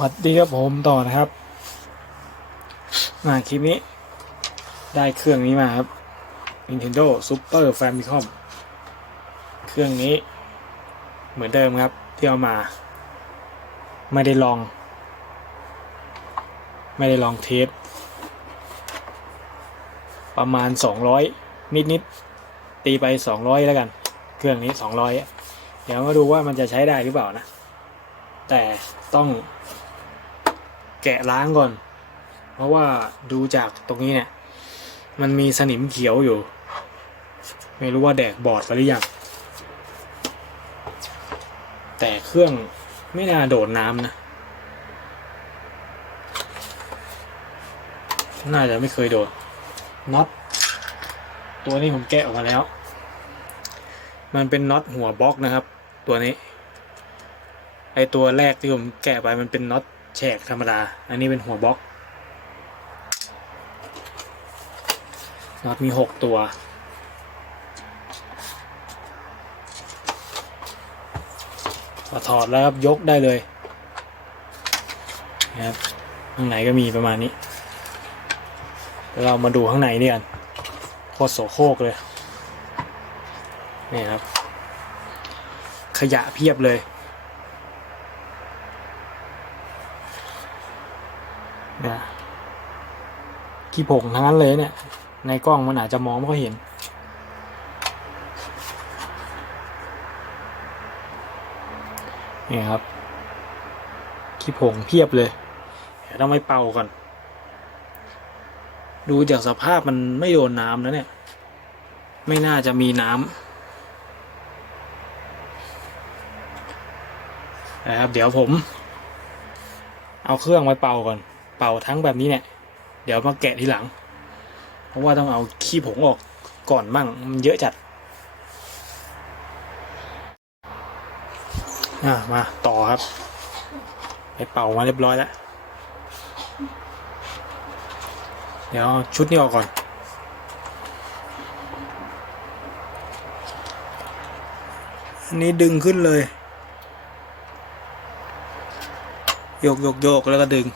สวัสดีครับผมต่อนะครับมาคลิปนี้ ได้เครื่องนี้มาครับ Nintendo Super Famicom เครื่องนี้ เหมือนเดิมครับ ที่เอามา ไม่ได้ลอง ไม่ได้ลองเทสประมาณ 200 นิดนิดตีไป 200 แล้วกัน เครื่องนี้ 200 เดี๋ยวมาดูว่ามันจะใช้ได้หรือเปล่านะ แต่ต้อง แกะล้างก่อน เพราะว่าดูจากตรงนี้เนี่ย มันมีสนิมเขียวอยู่ ไม่รู้ว่าแดกบอดไปหรือยังแต่เครื่องไม่น่าโดดน้ำนะ น่าจะไม่เคยโดดน็อตตัวนี้ผมแกะออกมาแล้ว มันเป็นน็อตหัวบล็อกนะครับ ตัวนี้ ไอตัวแรกที่ผมแกะไปมันเป็นน็อต แฉกธรรมดา อันนี้เป็นหัวบล็อกน็อตมีหกตัวพอถอดแล้วครับยกได้เลยนะครับข้างในก็มีประมาณนี้เรามาดูข้างในนี่กันโคตรโสโครกเลย นี่ครับ ขยะเพียบเลย นะ ขี้ผงทั้งนั้นเลยเนี่ย ในกล้องมันอาจจะมองไม่ค่อยเห็น นี่ครับ ขี้ผงเพียบเลยเต้องไปเป่าก่อน ดูจากสภาพมันไม่โดนน้ำนะเนี่ย ไม่น่าจะมีน้ำนะครับ เดี๋ยวผม เอาเครื่องไปเป่าก่อน เป่าทั้งแบบนี้เนี่ย เดี๋ยวมาแกะทีหลัง เพราะว่าต้องเอาขี้ผงออกก่อนมั่งมันเยอะจัดอ่ามาต่อครับ ไปเป่ามาเรียบร้อยแล้ว เดี๋ยวชุดนี้ออกก่อน อันนี้ดึงขึ้นเลยโยกโยกโยกแล้วก็ดึง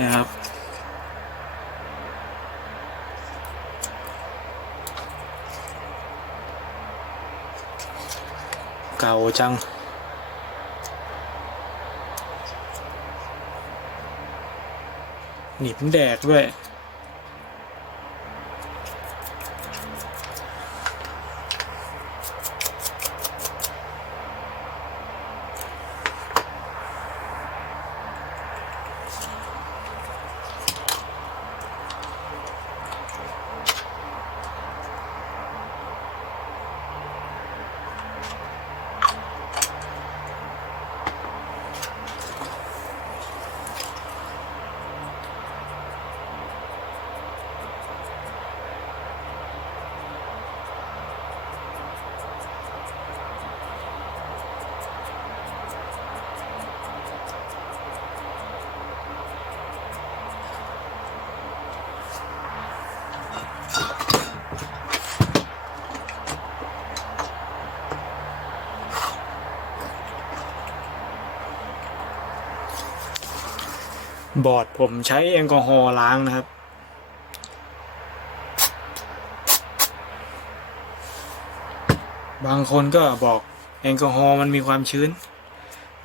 นะครับ เก่าจัง หนีบแดกด้วย บอร์ด ผมใช้แอลกอฮอล์ล้างนะครับ บางคนก็บอกแอลกอฮอล์มันมีความชื้น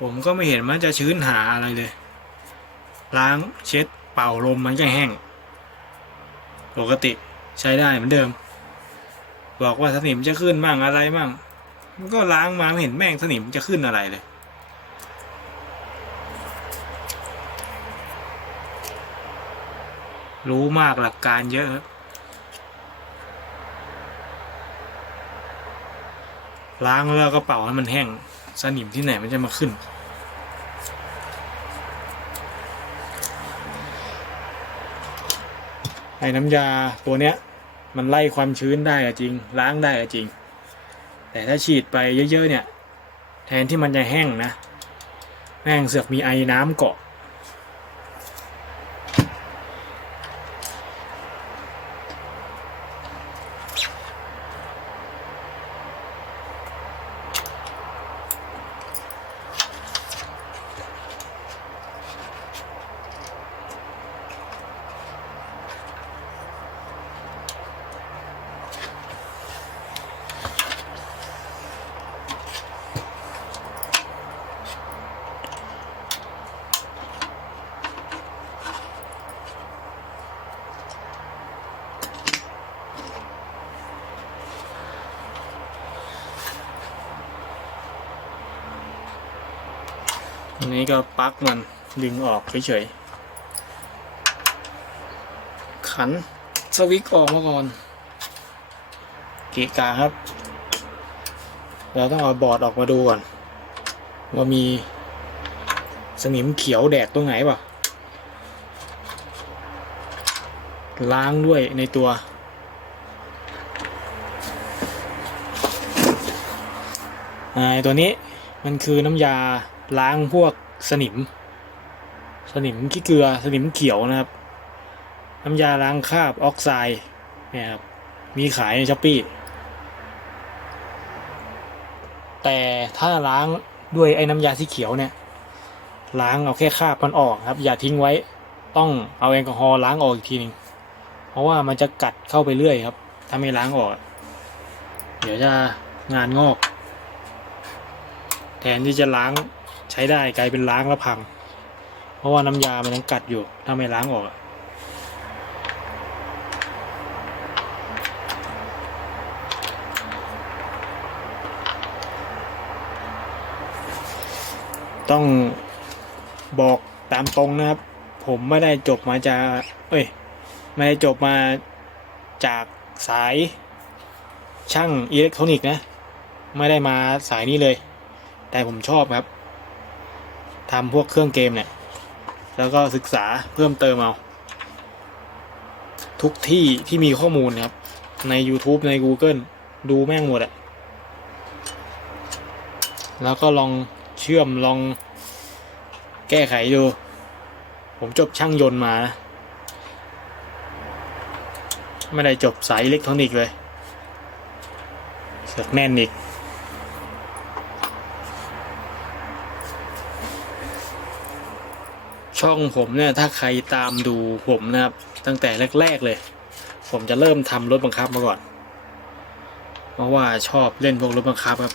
ผมก็ไม่เห็นมันจะชื้นหาอะไรเลย ล้างเช็ดเป่าลมมันก็แห้ง ปกติใช้ได้เหมือนเดิม บอกว่าสนิมจะขึ้นมั่งอะไรมั่ง มันก็ล้างมาไม่เห็นแม่งสนิมจะขึ้นอะไรเลย รู้มากหลักการเยอะครับล้างแล้วก็เป่าให้มันแห้งสนิมที่ไหนมันจะมาขึ้น ไอ้น้ำยาตัวเนี้ย มันไล่ความชื้นได้อะจริง ล้างได้อะจริง แต่ถ้าฉีดไปเยอะๆเนี่ย แทนที่มันจะแห้งนะ แม่งเสือกมีไอ้น้ำเกาะ อันนี้ก็ปลั๊กมันดึงออกเฉยๆ ขันสวิตออกมาก่อนเกะกาครับ เราต้องเอาบอร์ดออกมาดูก่อน ว่ามีสนิมเขียวแดกตรงไหนเปล่าล้างด้วยในตัวอ่าไอตัวนี้มันคือน้ำยา ล้างพวกสนิม สนิมขี้เกลือสนิมเขียวนะครับ น้ำยาล้างคราบออกไซด์เนี่ยครับมีขายในช้อปปี้แต่ถ้าล้างด้วยไอ้น้ำยาสีเขียวเนี่ย ล้างเอาแค่คราบมันออกครับ อย่าทิ้งไว้ต้องเอาแอลกอฮอล์ล้างออกอีกทีหนึ่งเพราะว่ามันจะกัดเข้าไปเรื่อยครับ ถ้าไม่ล้างออก เดี๋ยวจะงานงอก แทนที่จะล้าง ใช้ได้กลายเป็นล้างแล้วพัง เพราะว่าน้ำยามันยังกัดอยู่ถ้าไม่ล้างออกต้องบอกตามตรงนะครับ ผมไม่ได้จบมาจากเอ้ยไม่ได้จบมาจากสายช่างอิเล็กทรอนิกส์นะ ไม่ได้มาสายนี้เลย แต่ผมชอบครับ ทำพวกเครื่องเกมเนี่ย แล้วก็ศึกษาเพิ่มเติมเอา ทุกที่ที่มีข้อมูลครับ ใน YouTube ใน Google ดูแม่งหมดอะแล้วก็ลองเชื่อมลองแก้ไขดู ผมจบช่างยนต์มานะไม่ได้จบสายอิเล็กทรอนิกส์เลยเสือกแน่นอีก ช่องผมเนี่ยถ้าใครตามดูผมนะครับ ตั้งแต่แรก ๆเลย ผมจะเริ่มทำรถบังคับมาก่อน เพราะว่าชอบเล่นพวกรถบังคับครับ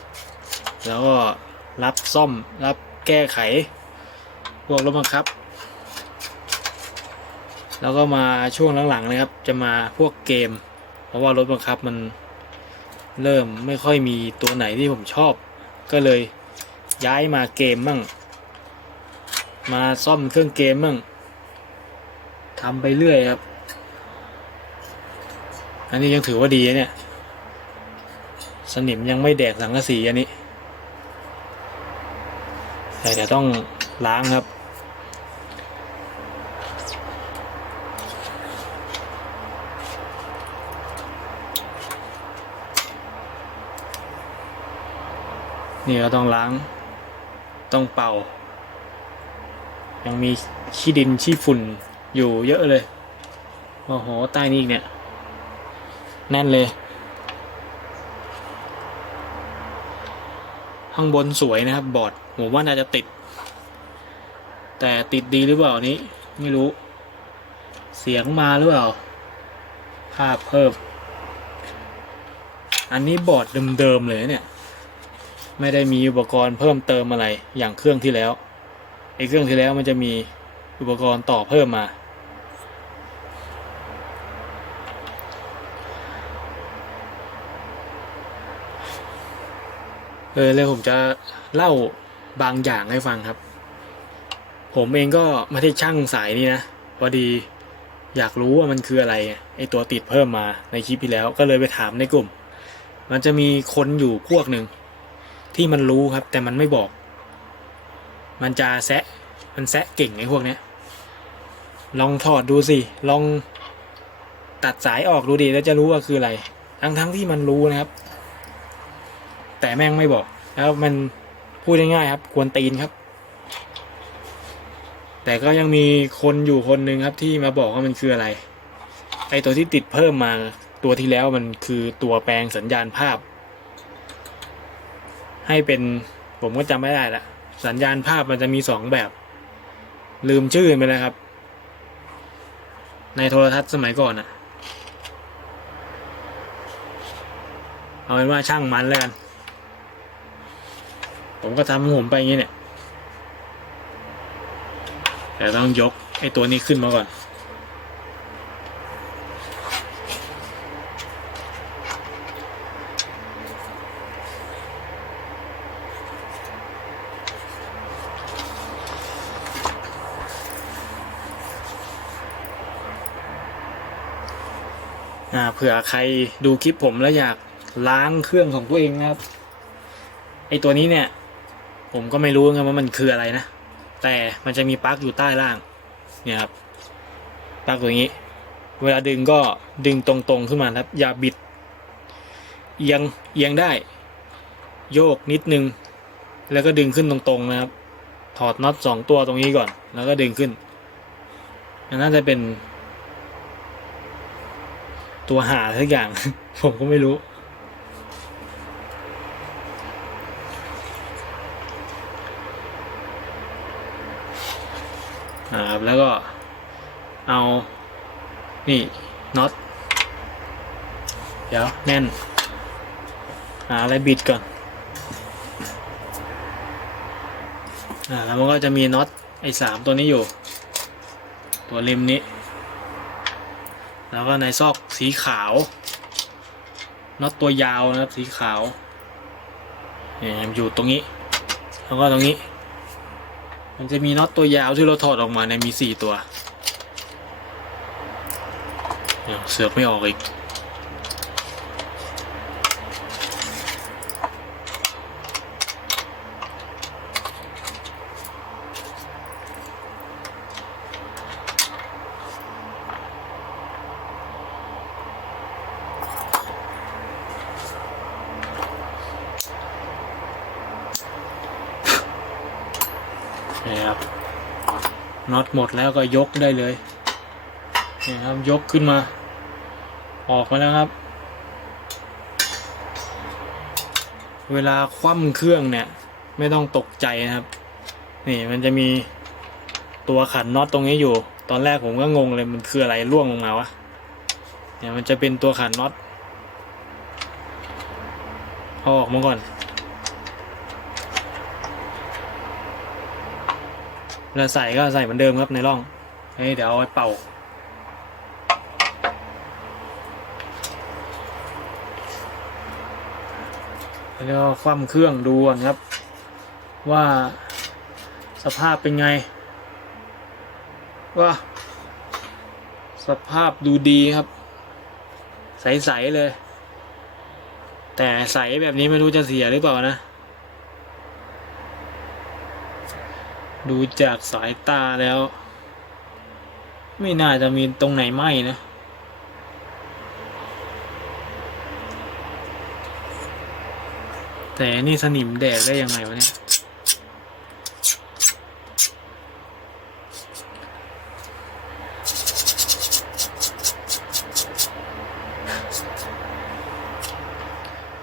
แล้วก็รับซ่อมรับแก้ไข พวกรถบังคับ แล้วก็มาช่วงหลังๆนะครับ จะมาพวกเกม เพราะว่ารถบังคับมันเริ่มไม่ค่อยมีตัวไหนที่ผมชอบ ก็เลยย้ายมาเกมมั่ง มาซ่อมเครื่องเกมมั่งทำไปเรื่อยครับ อันนี้ยังถือว่าดีเนี่ย สนิมยังไม่แดกสังกะสีอันนี้ แต่เดี๋ยวต้องล้างครับนี่ก็ต้องล้าง ต้องเป่า ยังมีขี้ดินขี้ฝุ่นอยู่เยอะเลย โอ้โห ใต้นี้อีกเนี่ย แน่นเลย ข้างบนสวยนะครับ บอร์ดผมว่าน่าจะติด แต่ติดดีหรือเปล่านี้ ไม่รู้ เสียงมาหรือเปล่า ภาพเพิ่ม อันนี้บอร์ดเดิมๆเลยเนี่ย ไม่ได้มีอุปกรณ์เพิ่มเติมอะไรอย่างเครื่องที่แล้ว ไอ้เครื่องที่แล้วมันจะมีอุปกรณ์ต่อเพิ่มมา เออเลยผมจะเล่าบางอย่างให้ฟังครับ ผมเองก็ไม่ได้ช่างสายนี้นะพอดีอยากรู้ว่ามันคืออะไรไงไอตัวติดเพิ่มมาในคลิปที่แล้วก็เลยไปถามในกลุ่ม มันจะมีคนอยู่พวกหนึ่งที่มันรู้ครับ แต่มันไม่บอก มันจะแซะมันแซะเก่งไอ้พวกเนี้ย ลองถอดดูสิ ลองตัดสายออกดูดิแล้วจะรู้ว่าคืออะไร ทั้งทั้งที่มันรู้นะครับ แต่แม่งไม่บอก แล้วมันพูดง่ายๆครับ ควรตีนครับ แต่ก็ยังมีคนอยู่คนหนึ่งครับที่มาบอกว่ามันคืออะไร ไอตัวที่ติดเพิ่มมาตัวที่แล้วมันคือตัวแปลงสัญญาณภาพ ให้เป็นผมก็จำไม่ได้ละ สัญญาณภาพมันจะมีสองแบบ ลืมชื่อไปแล้วครับ ในโทรทัศน์สมัยก่อนอะเอาเป็นว่าช่างมันแล้วกัน ผมก็ทำผมไปอย่างนี้เนี่ย แต่ต้องยกไอ้ตัวนี้ขึ้นมาก่อน เผื่อใครดูคลิปผมแล้วอยากล้างเครื่องของตัวเองนะครับ ไอตัวนี้เนี่ย ผมก็ไม่รู้ไงว่ามันคืออะไรนะ แต่มันจะมีปลั๊กอยู่ใต้ล่าง เนี่ยครับปลั๊กตัวนี้ เวลาดึงก็ดึงตรงๆขึ้นมาครับ อย่าบิด เอียงเอียงได้ โยกนิดนึง แล้วก็ดึงขึ้นตรงๆนะครับ ถอดน็อตสองตัวตรงนี้ก่อน แล้วก็ดึงขึ้นน่าจะเป็น ตัวหาทุกอย่าง ผมก็ไม่รู้ ครับแล้วก็เอา นี่น็อตเดี๋ยวแน่นหาอะไรบิดก่อนอ่าแล้วมันก็จะมีน็อตไอ้สามตัวนี้อยู่ ตัวริมนี้ แล้วก็ในซอกสีขาวน็อตตัวยาวนะครับสีขาวเนี่ยอยู่ตรงนี้ แล้วก็ตรงนี้ มันจะมีน็อตตัวยาวที่เราถอดออกมาในมีสี่ตัวเดี๋ยวเสือกไม่ออกอีก น็อตหมดแล้วก็ยกได้เลยนี่ครับยกขึ้นมา ออกมาแล้วครับ เวลาคว่ำเครื่องเนี่ย ไม่ต้องตกใจนะครับ นี่มันจะมีตัวขันน็อตตรงนี้อยู่ ตอนแรกผมก็งงเลยมันคืออะไรร่วงลงมาวะเนี่ยมันจะเป็นตัวขันน็อตเอาออกมาก่อน เวลาใส่ก็ใส่เหมือนเดิมครับในร่องเฮ้ยเดี๋ยวเอาไว้เป่า แล้วคว่ำเครื่องดูก่อนครับ ว่าสภาพเป็นไง ว่า สภาพดูดีครับ ใส ๆ เลย แต่ใสแบบนี้ไม่รู้จะเสียหรือเปล่านะ ดูจากสายตาแล้ว ไม่น่าจะมีตรงไหนไหมนะ แต่นี่สนิมแดดได้ยังไงวะเนี่ย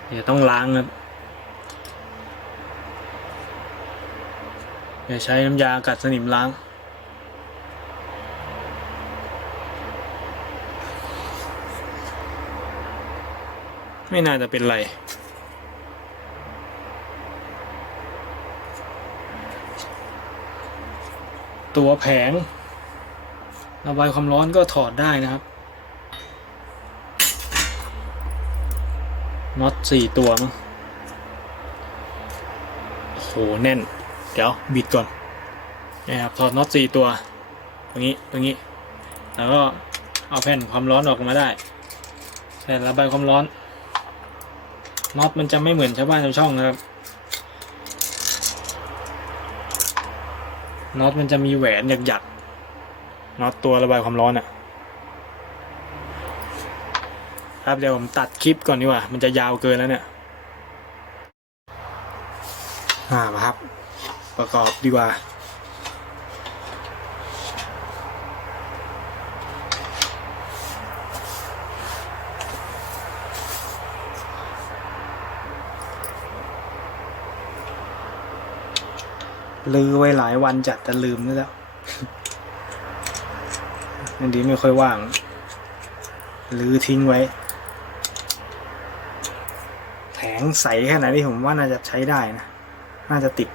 เดี๋ยวต้องล้างครับ เดี๋ยวใช้น้ำยากัดสนิมล้าง ไม่น่าจะเป็นไรตัวแผงระบายความร้อนก็ถอดได้นะครับน็อตสี่ตัวมั้งโหแน่น เดี๋ยวบิดก่อนนะครับถอดน็อตสี่ตัว ตรงนี้ตรงนี้ แล้วก็เอาแผ่นความร้อนออกมาได้แผ่นระบายความร้อนน็อตมันจะไม่เหมือนชาวบ้านชาวช่องนะครับน็อตมันจะมีแหวนหยักๆน็อตตัวระบายความร้อนอะ่ะครับเดี๋ยวผมตัดคลิปก่อนดีกว่า มันจะยาวเกินแล้วเนี่ย อ่ามาครับ ประกอบดีกว่า ลือไว้หลายวันจัดแต่ลืมนี่แล้วอันนี้ไม่ค่อยว่างลือทิ้งไว้ แผงใสขนาดนี้ผมว่าน่าจะใช้ได้นะ น่าจะติด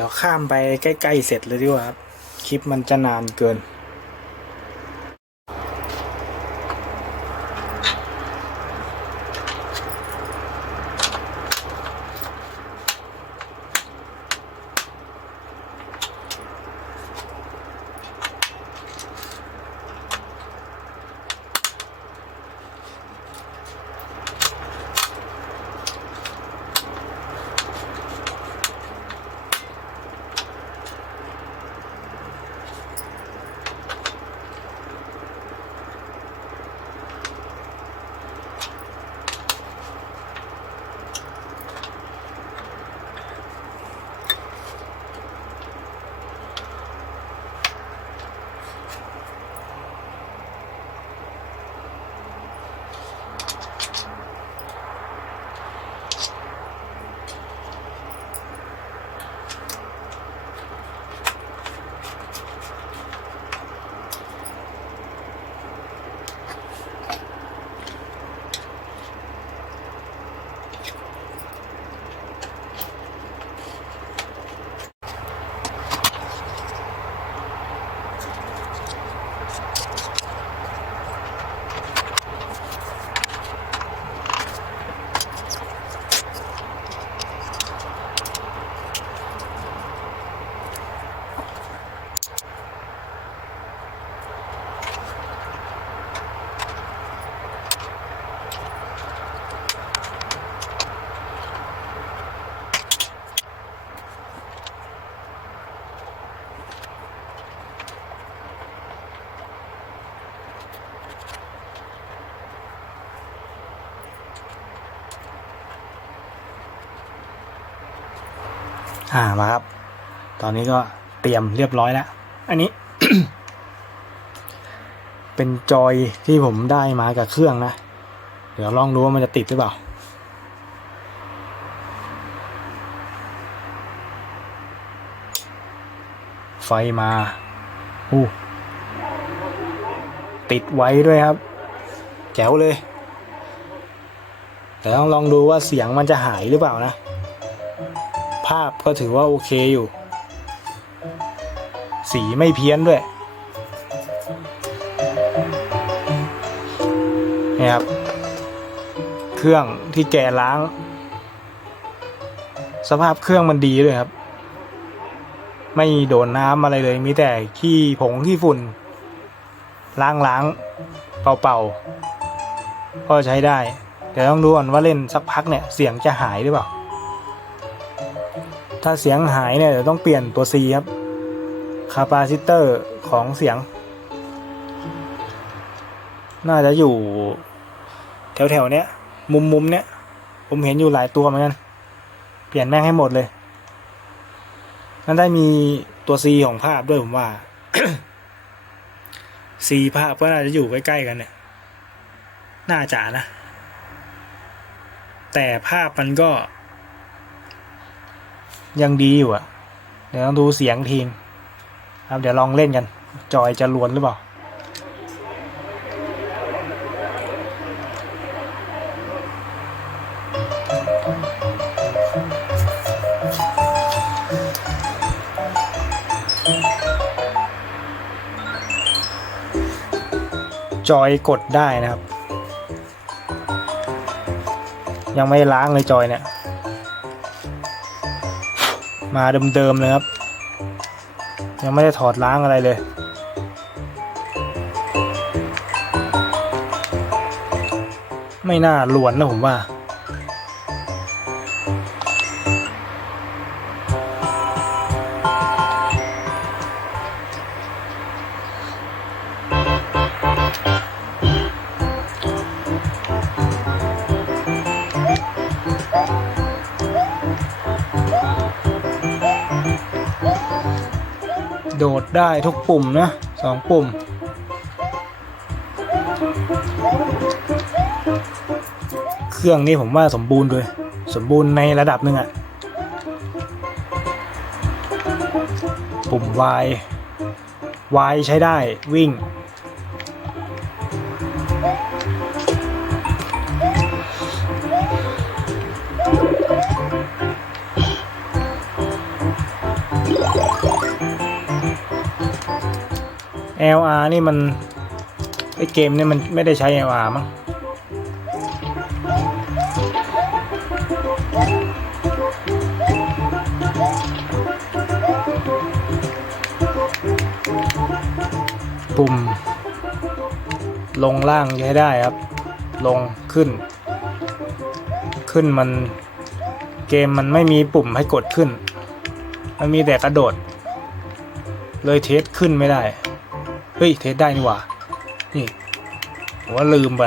ดี๋ยวข้ามไปใกล้ ๆ เสร็จเลยดีกว่าครับ คลิปมันจะนานเกิน อ่ามาครับ ตอนนี้ก็เตรียมเรียบร้อยแล้ว อันนี้ เป็นจอยที่ผมได้มากับเครื่องนะ เดี๋ยวลองดูว่ามันจะติดหรือเปล่า ไฟมาอู้ติดไว้ด้วยครับ แจ๋วเลย แต่ต้องลองดูว่าเสียงมันจะหายหรือเปล่านะ ภาพก็ถือว่าโอเคอยู่ สีไม่เพี้ยนด้วยนี่ครับ เครื่องที่แกะล้าง สภาพเครื่องมันดีด้วยครับ ไม่โดนน้ำอะไรเลย มีแต่ขี้ผงขี้ฝุ่น ล้างล้างๆเป่าๆก็ใช้ได้ แต่ต้องดูก่อนว่าเล่นสักพักเนี่ย เสียงจะหายหรือเปล่า ถ้าเสียงหายเนี่ยเดี๋ยวต้องเปลี่ยนตัว C ครับคาปาซิเตอร์ของเสียง น่าจะอยู่ แถวๆเนี้ย มุมมุมๆเนี้ย ผมเห็นอยู่หลายตัวเหมือนกัน เปลี่ยนแม่งให้หมดเลย นั่นได้มีตัว C ของภาพด้วยผมว่า C ภาพก็น่าจะอยู่ใกล้ๆกันเนี่ย น่าจะนะ แต่ภาพมันก็ ยังดีอยู่อะเดี๋ยวต้องดูเสียงทีงครับเดี๋ยวลองเล่นกัน จอยจะลวนหรือเปล่าจอยกดได้นะครับ ยังไม่ล้างเลยจอยเนี่ย มาเดิมๆเลยครับ ยังไม่ได้ถอดล้างอะไรเลย ไม่น่าหลวนนะผมว่า โดดได้ทุกปุ่มนะสองปุ่ม เครื่องนี้ผมว่าสมบูรณ์ด้วยสมบูรณ์ในระดับหนึ่งอะปุ่ม Y Y ใช้ได้วิ่ง LR นี่มันไอเกมนี่มันไม่ได้ใช้ LR มั้งปุ่ม ลงล่างใช้ได้ครับ ลงขึ้น ขึ้นมันเกมมันไม่มีปุ่มให้กดขึ้น มันมีแต่กระโดด เลยเทสขึ้นไม่ได้ เฮ้ย เทสได้นี่หว่า นี่ผมว่าลืมไป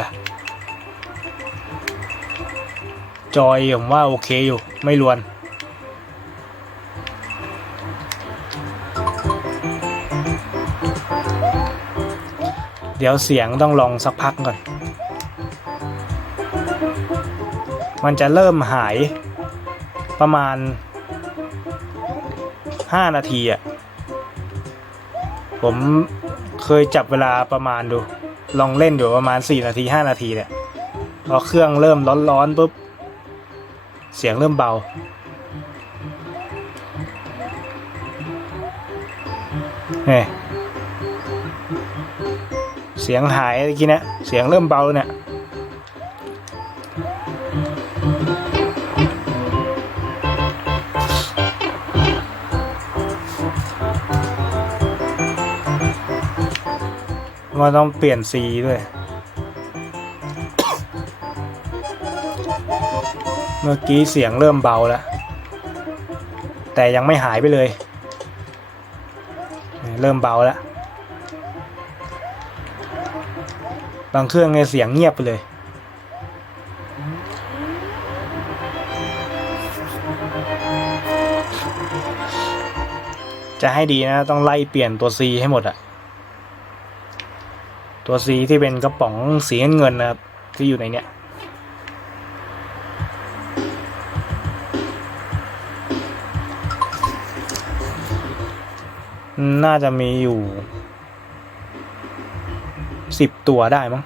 จอยผมว่าโอเคอยู่ ไม่รวน เดี๋ยวเสียงต้องลองสักพักก่อน มันจะเริ่มหายประมาณ 5 นาทีอะผม ยจับเวลาประมาณดู ลองเล่นอยู่ประมาณ 4 นาที 5 นาทีเนี่ยพอเครื่องเริ่มร้อนๆปุ๊บ เสียงเริ่มเบาเนี่ยเสียงหายเมื่อกี้นะเสียงเริ่มเบาเนี่ย ว่าต้องเปลี่ยนสีด้วย เมื่อกี้เสียงเริ่มเบาแล้ว แต่ยังไม่หายไปเลย เริ่มเบาแล้ว บางเครื่องเนี่ยเสียงเงียบไปเลยจะให้ดีนะ ต้องไล่เปลี่ยนตัว C ให้หมดอะ ตัว C ที่เป็นกระป๋องสีเงินนะครับที่อยู่ในเนี้ยน่าจะมีอยู่สิบตัวได้มั้ง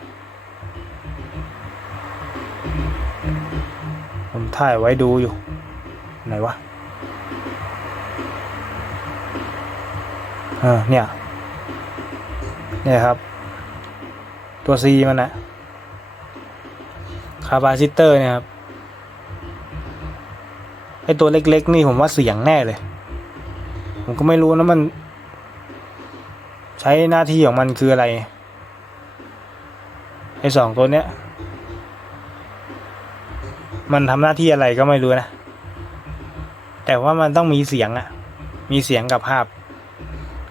ผมถ่ายไว้ดูอยู่ ไหนวะเออเนี่ย เนี่ยครับ ตัว C มันนะคาปาซิเตอร์เนี่ยครับไอตัวเล็ก ๆ นี่ผมว่าเสียงแน่เลย ผมก็ไม่รู้นะมัน ใช้หน้าที่ของมันคืออะไรไอสองตัวเนี้ย มันทำหน้าที่อะไรก็ไม่รู้นะ แต่ว่ามันต้องมีเสียงอะมีเสียงกับภาพ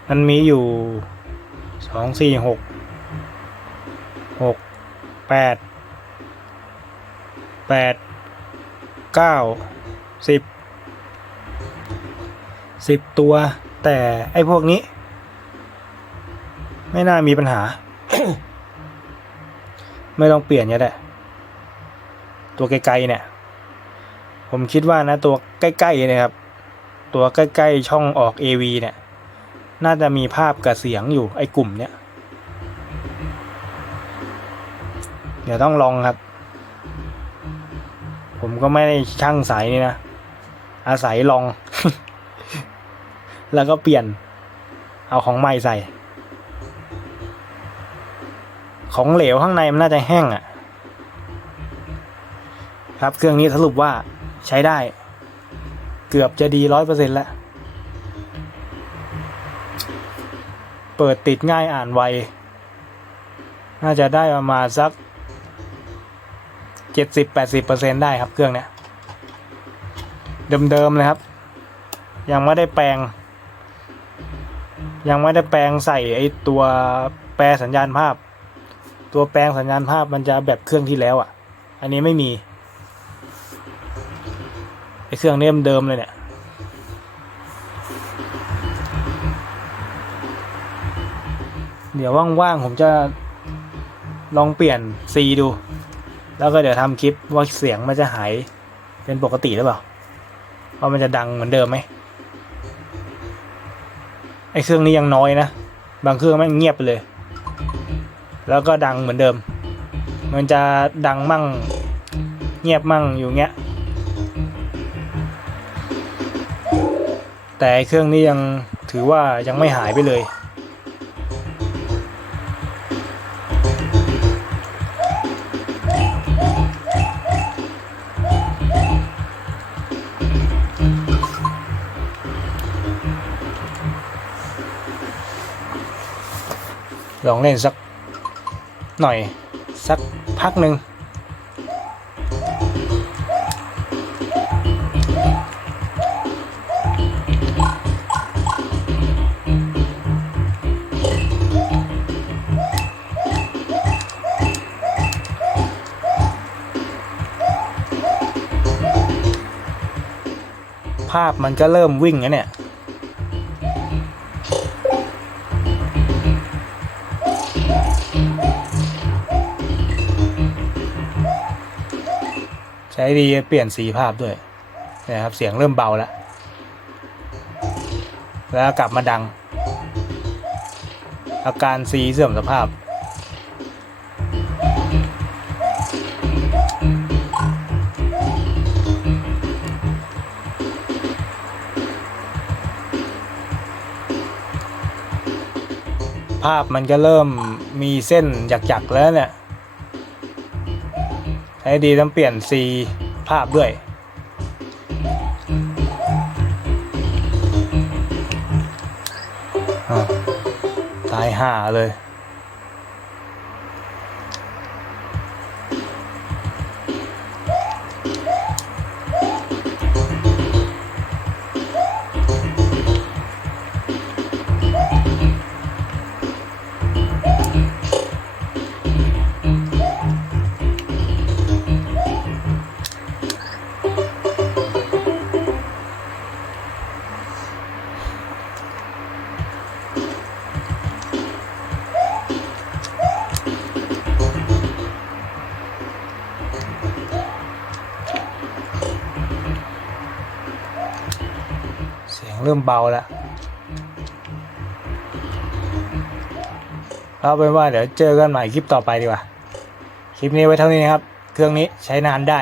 มันมีอยู่สองสี่หก หกแปดแปดเก้าสิบสิบตัว แต่ไอ้พวกนี้ ไม่น่ามีปัญหา ไม่ต้องเปลี่ยนก็ได้ตัวไกลๆเนี่ย ผมคิดว่านะ ตัวใกล้ๆนะครับ ตัวใกล้ๆช่องออก AV เนี่ย น่าจะมีภาพกับเสียงอยู่ไอ้กลุ่มเนี้ย เดี๋ยวต้องลองครับ ผมก็ไม่ได้ช่างสายนี่นะ อาศัยลอง แล้วก็เปลี่ยน เอาของใหม่ใส่ ของเหลวข้างในมันน่าจะแห้งอะ่ะ ครับเครื่องนี้สรุปว่าใช้ได้ เกือบจะดีร้อยเปอร์เซ็นต์แล้ว เปิดติดง่ายอ่านไว น่าจะได้ประมาณสัก เจ็ดสิบแปดสิบเปอร์เซ็นได้ครับเครื่องเนี้ยเดิมๆเลยครับ ยังไม่ได้แปลง ยังไม่ได้แปลงใส่ไอตัวแปลสัญญาณภาพ ตัวแปลงสัญญาณภาพมันจะแบบเครื่องที่แล้วอะ อันนี้ไม่มีไอเครื่องเนี้เดิมเลยเนี่ยเดี๋ยวว่างๆผมจะลองเปลี่ยนซีดู แล้วก็เดี๋ยวทำคลิปว่าเสียงมันจะหายเป็นปกติหรือเปล่าว่ามันจะดังเหมือนเดิมไหมไอเครื่องนี้ยังน้อยนะ บางเครื่องแม่งเงียบไปเลย แล้วก็ดังเหมือนเดิม มันจะดังมั่งเงียบมั่งอยู่เงี้ย แต่เครื่องนี้ยังถือว่ายังไม่หายไปเลย ลองเล่นสักหน่อยสักพักหนึ่งภาพมันก็เริ่มวิ่งแล้วเนี่ย ใช้ดีเปลี่ยนสีภาพด้วยนะครับเสียงเริ่มเบาแล้ว แล้วกลับมาดัง อาการสีเสื่อมสภาพ ภาพมันก็เริ่มมีเส้นหยักๆแล้วเนี่ย ให้ดีต้องเปลี่ยนสีภาพด้วยอะตายห่าเลย ริ่มเบาแล้วเอาเป็นว่าเดี๋ยวเจอกันใหม่คลิปต่อไปดีกว่า คลิปนี้ไว้เท่านี้นะครับ เครื่องนี้ใช้นานได้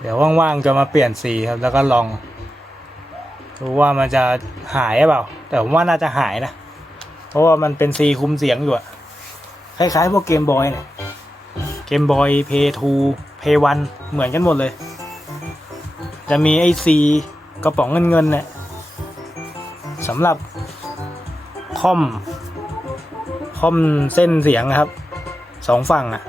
เดี๋ยวว่างๆจะมาเปลี่ยนสีครับ แล้วก็ลอง ดูว่ามันจะหายหรือเปล่า แต่ผมว่าน่าจะหายนะ เพราะว่ามันเป็นซีคุมเสียงอยู่อะคล้ายๆพวกเกมบอยเนี่ยเกมบอยเพย์ทูเพย์วันเหมือนกันหมดเลย จะมีไอซีกระป๋องเงินๆเนี่ยสำหรับคอมคอมเส้นเสียงนะครับสองฝั่งอะ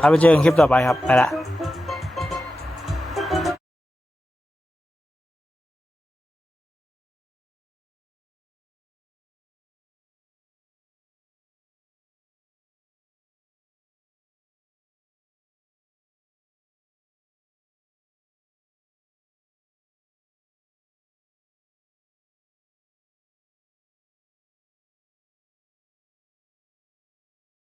ครับไปเจอกันคลิปต่อไปครับ ไปละ